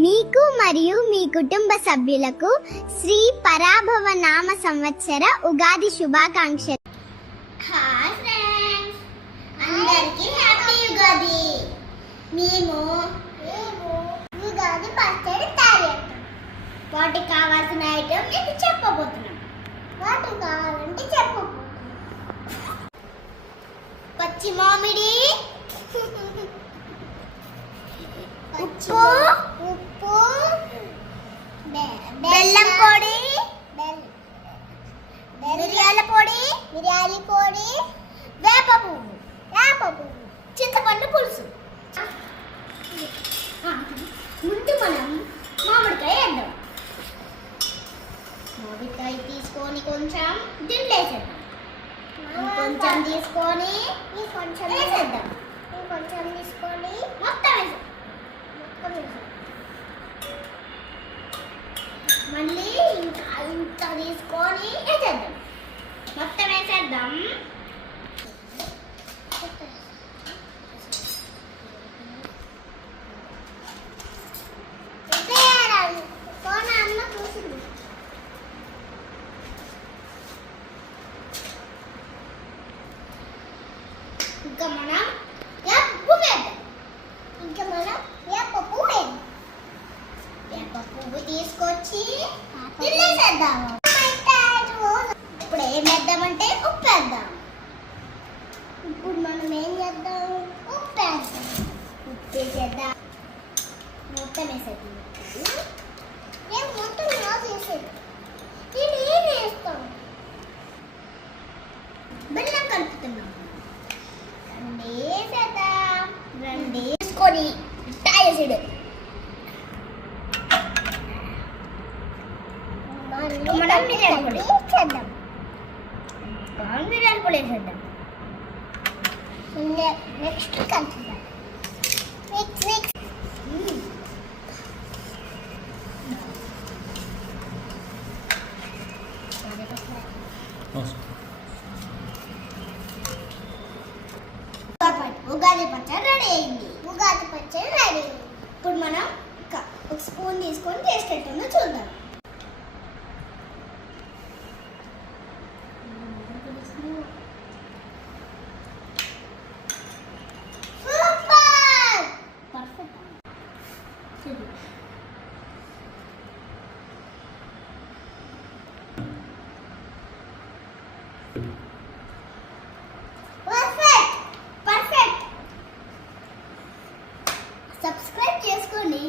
మీకు మరియు మీ కుటుంబ సభ్యులకు శ్రీ పరాభవ నామ సంవత్సర ఉగాది శుభాకాంక్షలు. హాయ్ ఫ్రెండ్స్, అందరికీ హ్యాపీ ఉగాది. మేము ఉగాది పచ్చడి తయారు చేస్తాం. వాటికి కావాల్సిన ఐటమ్ మీకు చెప్పబోతున్నాం. వాటికి కావాలంటే చెప్పబోతున్నాం. పచ్చి మామిడి, ఉప్పు, బెల్లం పొడి, మిరియాల పొడి, వేప పువ్వు, చింతపండు పులుసు. ముందు మనం మామిడికాయ వేద్దాం. మామిడికాయ తీసుకొని కొంచెం దీంట్లో వేసేద్దాం. కొంచెం తీసుకొని వేసేద్దాం. కొంచెం తీసుకొని మొత్తం వేసేద్దాం. మళ్ళీ ఇంకా ఇంత తీసుకొని వేసేద్దాం. మొత్తం వేసేద్దాం. అమ్మ చూసింది. ఇంకా మనం వేప పువ్వు తీసుకొచ్చి తినేసేద్దాము. ఇప్పుడు ఏం వేద్దామంటే ఉప్పు వేద్దాం. ఇప్పుడు మనం ఏం చేద్దాం? ఉప్పు వేసేద్దాం. మొత్తం వేసేద్దాం. మొత్తం వేసేది. నేను ఏం వేస్తాం? బెల్లం కలుపుతున్నాం. వేసేద్దాం. తీసుకొని వేసేది. మనం మిరియాల పొడి వేసేద్దాం. నెక్స్ట్ కలుపుదాం. ఉగాది పచ్చడి రెడీ అయింది. ఇప్పుడు మనం ఒక స్పూన్ తీసుకొని టేస్ట్ ఎట్టుందో చూద్దాం. పర్ఫెక్ట్. సబ్స్క్రైబ్ చేసుకోండి.